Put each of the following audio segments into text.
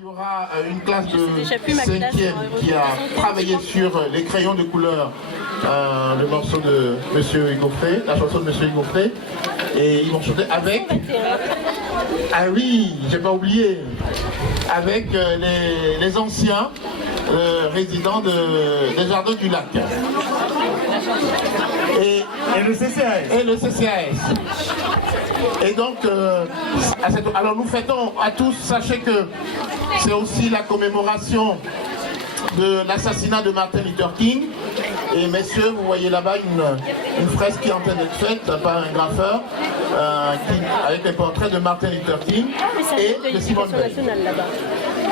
Il y aura une classe de 5e qui a travaillé sur les crayons de couleur, le morceau de Monsieur Hugo Frey, la chanson de Monsieur Hugo Frey, et ils vont chanter avec, ah oui, j'ai pas oublié, avec les anciens résidents des Jardins du Lac. Et le CCAS. Et le CCAS. Et donc, alors nous fêtons à tous, sachez que c'est aussi la commémoration de l'assassinat de Martin Luther King. Et messieurs, vous voyez là-bas une fresque qui est en train d'être faite par un graffeur avec les portraits de Martin Luther King et de Simone Veil.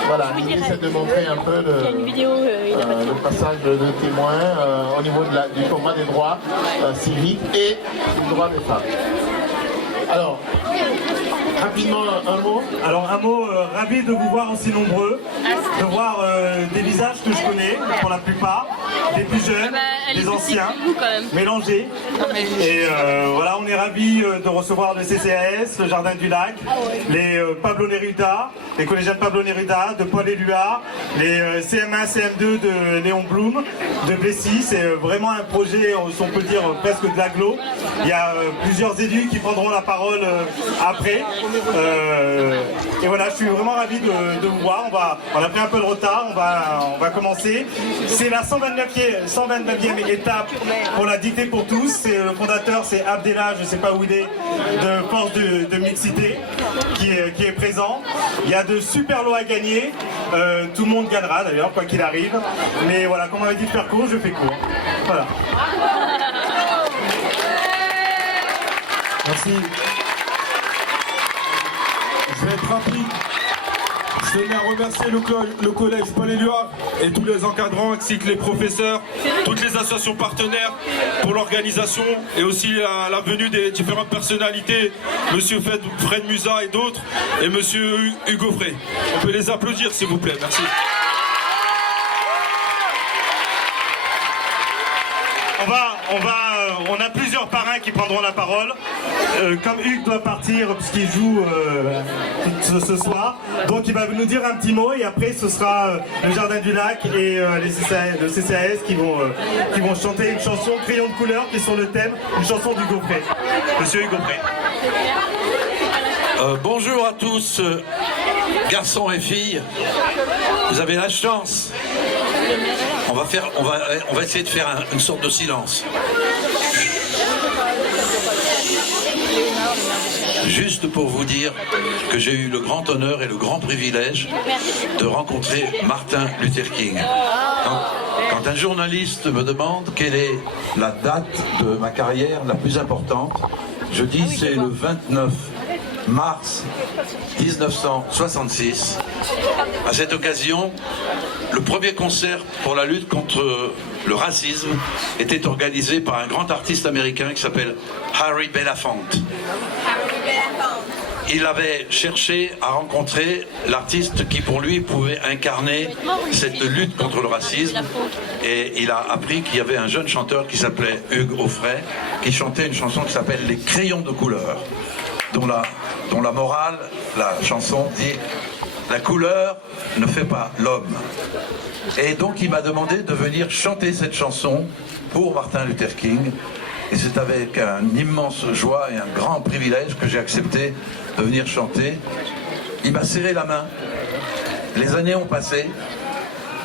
Voilà, il essaie de montrer un peu le passage de témoins au niveau du combat des droits civiques et des droits des femmes. Alors, rapidement un mot. Alors un mot, ravi de vous voir aussi nombreux, de voir des visages que je connais pour la plupart, des plus jeunes, des anciens, mélangés. Et voilà, on est ravis de recevoir le CCAS, le Jardin du Lac, les Pablo Neruda, les collégiens de Pablo Neruda, de Paul Éluard, les CM1, CM2 de Léon Blum, de Plessis. C'est vraiment un projet, on peut dire, presque de l'agglo. Il y a plusieurs élus qui prendront la parole après. Et voilà, je suis vraiment ravi de vous voir. On a pris un peu de retard, on va commencer. C'est la 129e étape pour la dictée pour tous. Le fondateur, c'est Abdellah, je ne sais pas où il est, de Force de Mixité, qui est présent. Il y a de super lots à gagner. Tout le monde gagnera d'ailleurs, quoi qu'il arrive. Mais voilà, comme on m'a dit de faire court, je fais court. Voilà. Merci. Je vais être rapide. Je tenais à remercier le collège Paul Éluard et tous les encadrants ainsi que les professeurs, toutes les associations partenaires pour l'organisation et aussi la venue des différentes personnalités, Monsieur Fred Musa et d'autres, et Monsieur Hugo Frey. On peut les applaudir s'il vous plaît, merci. On a plusieurs parrains qui prendront la parole. Comme Hugues doit partir puisqu'il joue ce soir, donc il va nous dire un petit mot et après ce sera le Jardin du Lac et le CCAS qui vont chanter une chanson Crayon de couleur qui est sur le thème, une chanson d'Hugo Frey. Monsieur Hugo Frey. Bonjour à tous, garçons et filles. Vous avez la chance. On va essayer de faire une sorte de silence. Juste pour vous dire que j'ai eu le grand honneur et le grand privilège de rencontrer Martin Luther King. Quand un journaliste me demande quelle est la date de ma carrière la plus importante, je dis c'est le 29 mars 1966. À cette occasion, le premier concert pour la lutte contre le racisme était organisé par un grand artiste américain qui s'appelle Harry Belafonte. Il avait cherché à rencontrer l'artiste qui pour lui pouvait incarner cette lutte contre le racisme, et il a appris qu'il y avait un jeune chanteur qui s'appelait Hugues Frey qui chantait une chanson qui s'appelle Les Crayons de couleur, dont la morale, la chanson dit « La couleur ne fait pas l'homme ». Et donc il m'a demandé de venir chanter cette chanson pour Martin Luther King. Et c'est avec une immense joie et un grand privilège que j'ai accepté de venir chanter. Il m'a serré la main. Les années ont passé.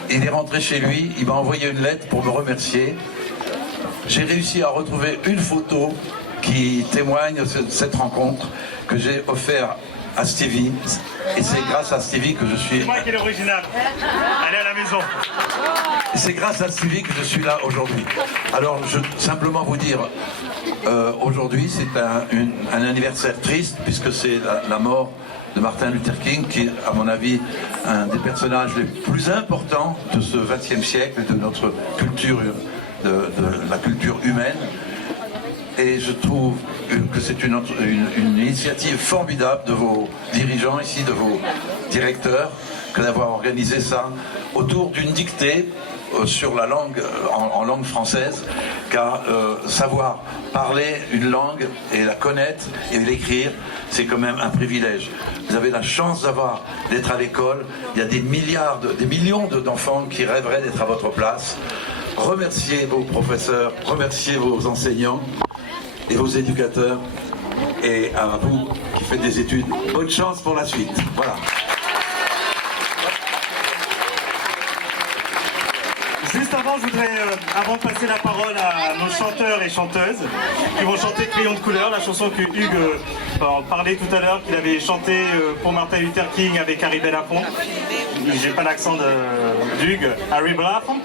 Il est rentré chez lui. Il m'a envoyé une lettre pour me remercier. J'ai réussi à retrouver une photo qui témoigne de cette rencontre que j'ai offerte à Stevie. Et c'est grâce à Stevie que je suis... C'est moi qui est l'original. Allez à la maison. C'est grâce à Stevie que je suis là aujourd'hui. Alors, je veux simplement vous dire, aujourd'hui, c'est un anniversaire triste, puisque c'est la mort de Martin Luther King, qui est, à mon avis, un des personnages les plus importants de ce XXe siècle, de notre culture, de la culture humaine. Et je trouve que c'est une initiative formidable de vos dirigeants ici, de vos directeurs, que d'avoir organisé ça autour d'une dictée sur la langue, en langue française, car savoir parler une langue et la connaître et l'écrire, c'est quand même un privilège. Vous avez la chance d'être à l'école. Il y a des millions d'enfants qui rêveraient d'être à votre place. Remerciez vos professeurs, remerciez vos enseignants et vos éducateurs. Et à vous qui faites des études, bonne chance pour la suite. Voilà. Juste avant, je voudrais, avant de passer la parole à nos chanteurs et chanteuses, qui vont chanter Crayon de couleur, la chanson que Hugues parlait tout à l'heure, qu'il avait chanté pour Martin Luther King avec Harry Belafonte. J'ai pas l'accent d'Hugues. Harry Belafonte.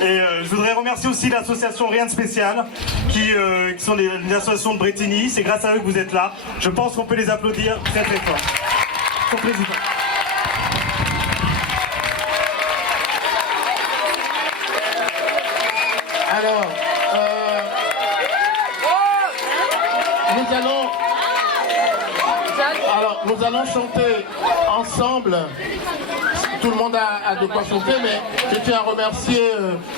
Et je voudrais remercier aussi l'association Rien de Spécial, qui sont les associations de Bretigny. C'est grâce à eux que vous êtes là. Je pense qu'on peut les applaudir très très fort. Son président. Alors, nous allons chanter ensemble. Tout le monde a de quoi chanter, mais je tiens à remercier,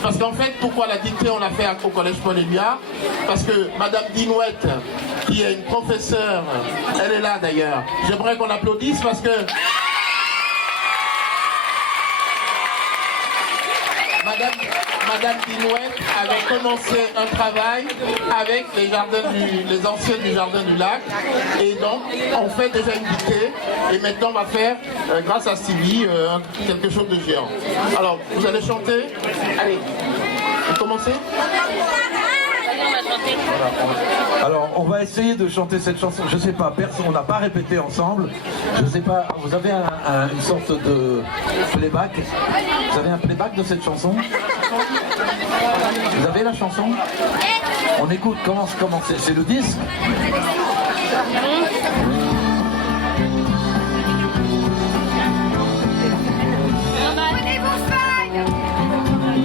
parce qu'en fait, pourquoi la dictée, on l'a fait au Collège Paul Éluard, parce que Madame Dinouette, qui est une professeure, elle est là d'ailleurs. J'aimerais qu'on l'applaudisse parce que Madame Dinouette avait commencé un travail avec les anciens du Jardin du Lac. Et donc, on fait déjà une dictée. Et maintenant, on va faire, grâce à Sylvie, quelque chose de géant. Alors, vous allez chanter. Allez, vous commencez ? Voilà. Alors, on va essayer de chanter cette chanson. Je sais pas, personne, on n'a pas répété ensemble. Je sais pas, vous avez une sorte de playback. Vous avez un playback de cette chanson? Vous avez la chanson? On écoute, comment c'est le disque?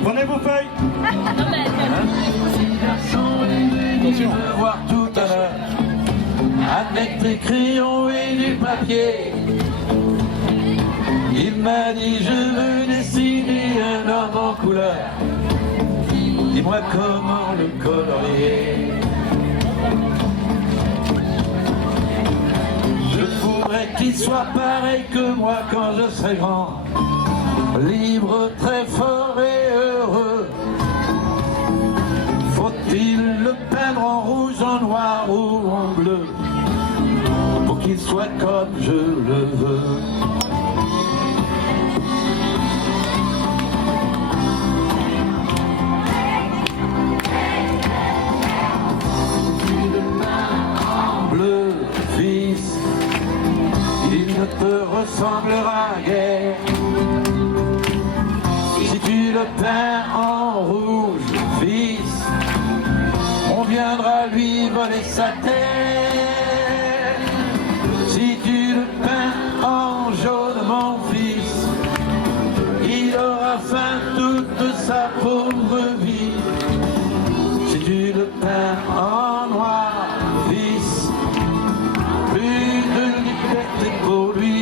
Prenez vos feuilles. Tu veux voir tout à l'heure avec des crayons et du papier. Il m'a dit je veux dessiner un homme en couleur. Dis-moi comment le colorier. Je voudrais qu'il soit pareil que moi quand je serai grand, libre, très fort et heureux. Faut-il le peindre en rouge, en noir ou en bleu, pour qu'il soit comme je le veux? Bleu, fils, il ne te ressemblera guère. Si tu le peins en rouge, fils, on viendra lui voler sa terre. Si tu le peins en jaune, mon fils, il aura faim toute sa pauvre vie. Si tu le peins en noir, fils, plus de liberté pour lui.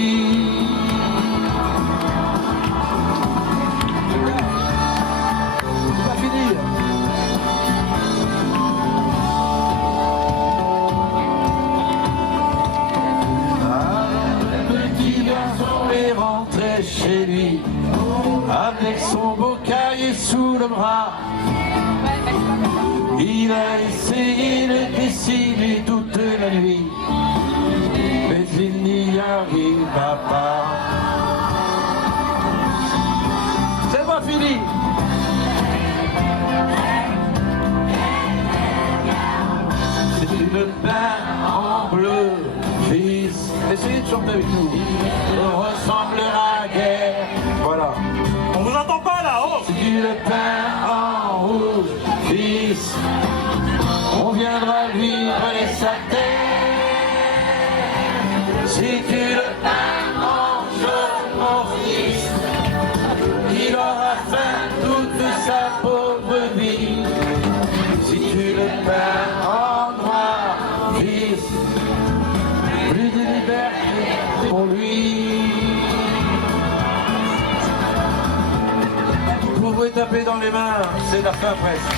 On va finir. Le petit garçon est rentré chez lui avec son beau cahier sous le bras. Il a essayé de dessiner toute la nuit, mais il n'y arriva pas. C'est pas fini. Si tu le peins en bleu, fils, essayez de chanter avec nous. Il ne ressemblera guère. Voilà. On vous entend pas là, oh. Si tu le peins en rouge, fils, on viendra lui voler sa terre. Si tu le peins en jaune, mon fils, il aura faim toute sa pauvre vie. Si tu le peins en noir, fils, plus de liberté pour lui. Vous pouvez taper dans les mains, c'est la fin presque.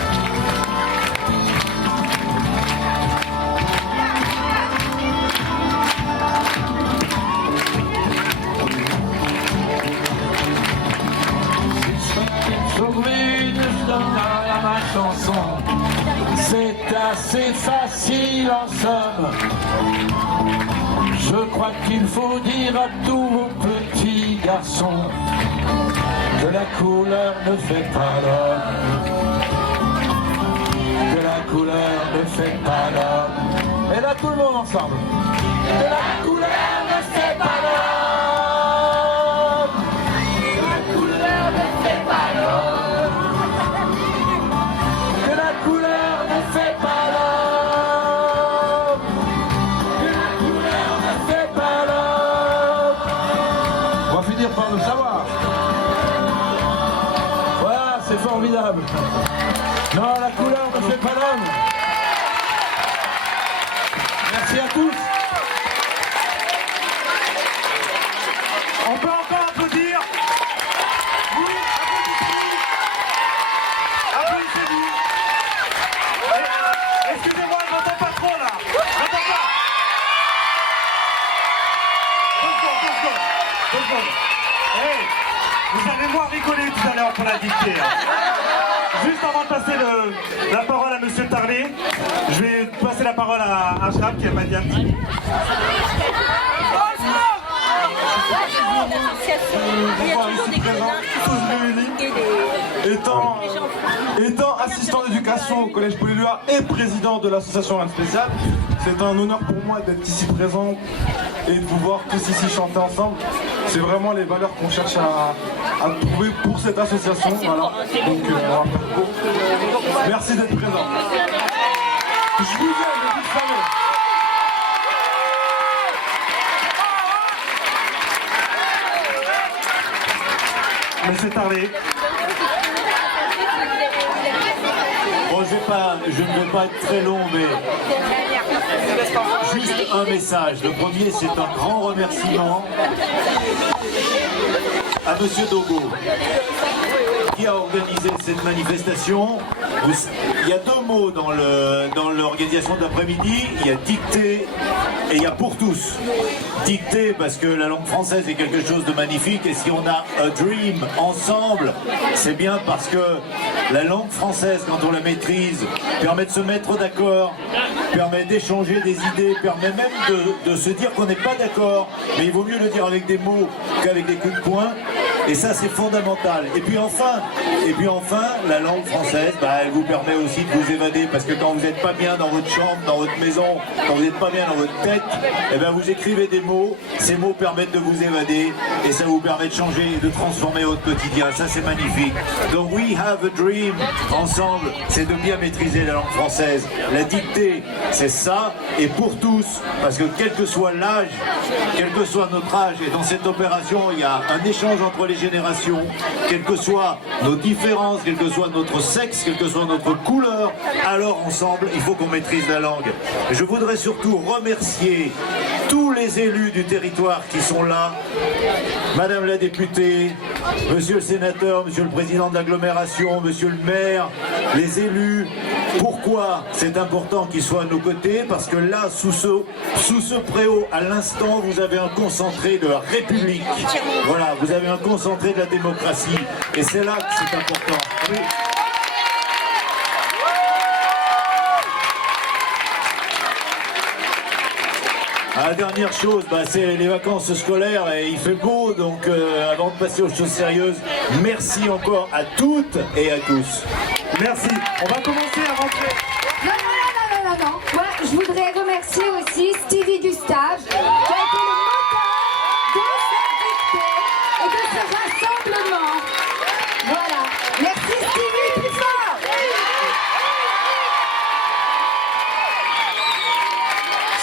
est facile en somme. Je crois qu'il faut dire à tous vos petits garçons que la couleur ne fait pas l'homme. Que la couleur ne fait pas l'homme. Et là, tout le monde ensemble. Que la couleur ne fait pas l'homme. Que la couleur ne fait pas l'homme. Que la couleur ne fait pas l'homme. Que la couleur ne fait pas l'homme. On va finir par le savoir. Voilà, c'est formidable. Non, la couleur ne fait pas l'homme. Merci à tous. On peut encore applaudir. Oui, applaudissez-vous. Excusez-moi, je n'entends pas trop là. J'entends pas. Deux secondes. Hey, vous allez voir rigoler tout à l'heure pour la dictée. Hein. Juste avant de passer la parole à Monsieur Tarlet, je vais passer la parole à Ashraf qui m'a dit un petit mot. Ici présents, tous réunis, étant assistant d'éducation au Collège Paul Éluard et président de l'association Rennes Spéciale, c'est un honneur pour moi d'être ici présent et de vous voir tous ici chanter ensemble. C'est vraiment les valeurs qu'on cherche à trouver pour cette association. Voilà. Donc, on va faire beau. Merci d'être présent. Je vous aime, vous le savez. Monsieur Tarlet. Bon, je ne vais pas être très long, mais juste un message. Le premier, c'est un grand remerciement à Monsieur Dogo, qui a organisé cette manifestation. Il y a deux mots dans l'organisation de l'après-midi. Il y a dictée et il y a pour tous. Dictée parce que la langue française est quelque chose de magnifique, et si on a a dream ensemble, c'est bien parce que la langue française, quand on la maîtrise, permet de se mettre d'accord, permet d'échanger des idées, permet même de se dire qu'on n'est pas d'accord, mais il vaut mieux le dire avec des mots qu'avec des coups de poing. Et ça, c'est fondamental. Et puis enfin, la langue française, elle vous permet aussi de vous évader, parce que quand vous n'êtes pas bien dans votre chambre, dans votre maison, quand vous n'êtes pas bien dans votre tête, vous écrivez des mots, ces mots permettent de vous évader, et ça vous permet de changer et de transformer votre quotidien. Ça, c'est magnifique. Donc, we have a dream, ensemble, c'est de bien maîtriser la langue française. La dictée, c'est ça, et pour tous, parce que quel que soit l'âge, quel que soit notre âge, et dans cette opération, il y a un échange entre les générations, quelles que soient nos différences, quel que soit notre sexe, quelle que soit notre couleur, alors ensemble, il faut qu'on maîtrise la langue. Je voudrais surtout remercier tous les élus du territoire qui sont là, Madame la députée, Monsieur le sénateur, Monsieur le président de l'agglomération, Monsieur le maire, les élus. Pourquoi c'est important qu'ils soient à nos côtés? Parce que là, sous ce préau, à l'instant, vous avez un concentré de la République. Voilà, vous avez un concentré de la démocratie. Et c'est là que c'est important. Oui. La dernière chose, c'est les vacances scolaires et il fait beau, donc avant de passer aux choses sérieuses, merci encore à toutes et à tous. Merci. On va commencer à rentrer. Non. Moi, je voudrais remercier aussi Stevie Gustave, qui a été le moteur de cette dictée et de ce rassemblement. Voilà. Merci Stevie, plus fort.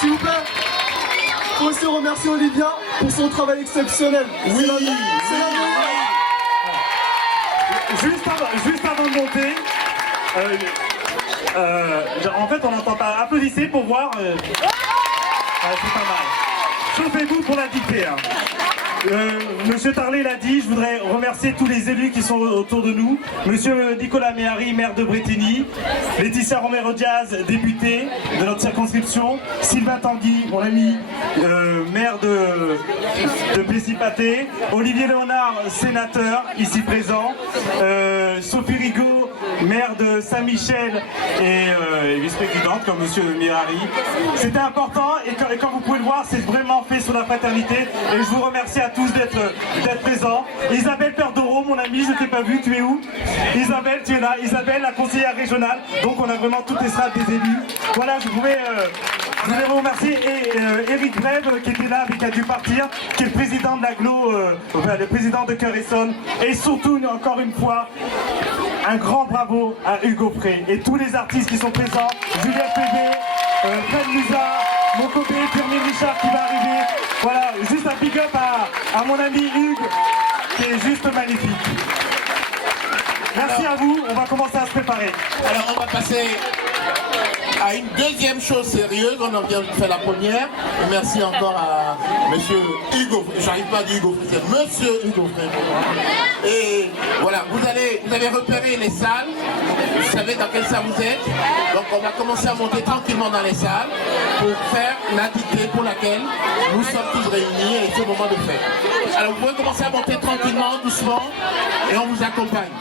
S'il vous plaît, il faut aussi remercier Olivia pour son travail exceptionnel. Oui, c'est la Juste avant de monter, en fait on n'entend pas. Applaudissez pour voir. C'est pas mal. Chauffez-vous pour la dictée. Hein. Monsieur Tarlet l'a dit, je voudrais remercier tous les élus qui sont autour de nous. Monsieur Nicolas Méhari, maire de Brétigny, Laetitia Romero-Diaz, députée de notre circonscription, Sylvain Tanguy, mon ami, maire de Plessis-Pâté, Olivier Léonard, sénateur, ici présent, Sophie Rigaud, maire de Saint-Michel et vice-présidente, comme monsieur Méhari. C'était important et comme vous pouvez le voir, c'est vraiment fait sur la fraternité et je vous remercie à tous d'être présents. Isabelle Perdoro, mon amie, je ne t'ai pas vu, tu es où? Isabelle, tu es là. Isabelle, la conseillère régionale. Donc on a vraiment toutes les strates des élus. Voilà, je voulais vous remercier. Et Eric Brève, qui était là, mais qui a dû partir, qui est le président de l'aglo, le président de Cœur Essonne. Et surtout, encore une fois, un grand bravo à Hugo Frey et tous les artistes qui sont présents. Juliette Pébé, Fred Musa, mon copain Pierre Richard qui va arriver. Voilà, juste un big up à mon ami Hugues, qui est juste magnifique. Merci à vous, on va commencer à se préparer. Alors on va passer à une deuxième chose sérieuse, on en vient de faire la première. Et merci encore à monsieur Hugo, j'arrive pas à dire Hugo, c'est monsieur Hugo. Et voilà, vous avez repéré les salles, vous savez dans quelle salle vous êtes. Donc on va commencer à monter tranquillement dans les salles pour faire l'entité pour laquelle nous sommes tous réunis et ce moment de fête. Alors vous pouvez commencer à monter tranquillement, doucement, et on vous accompagne.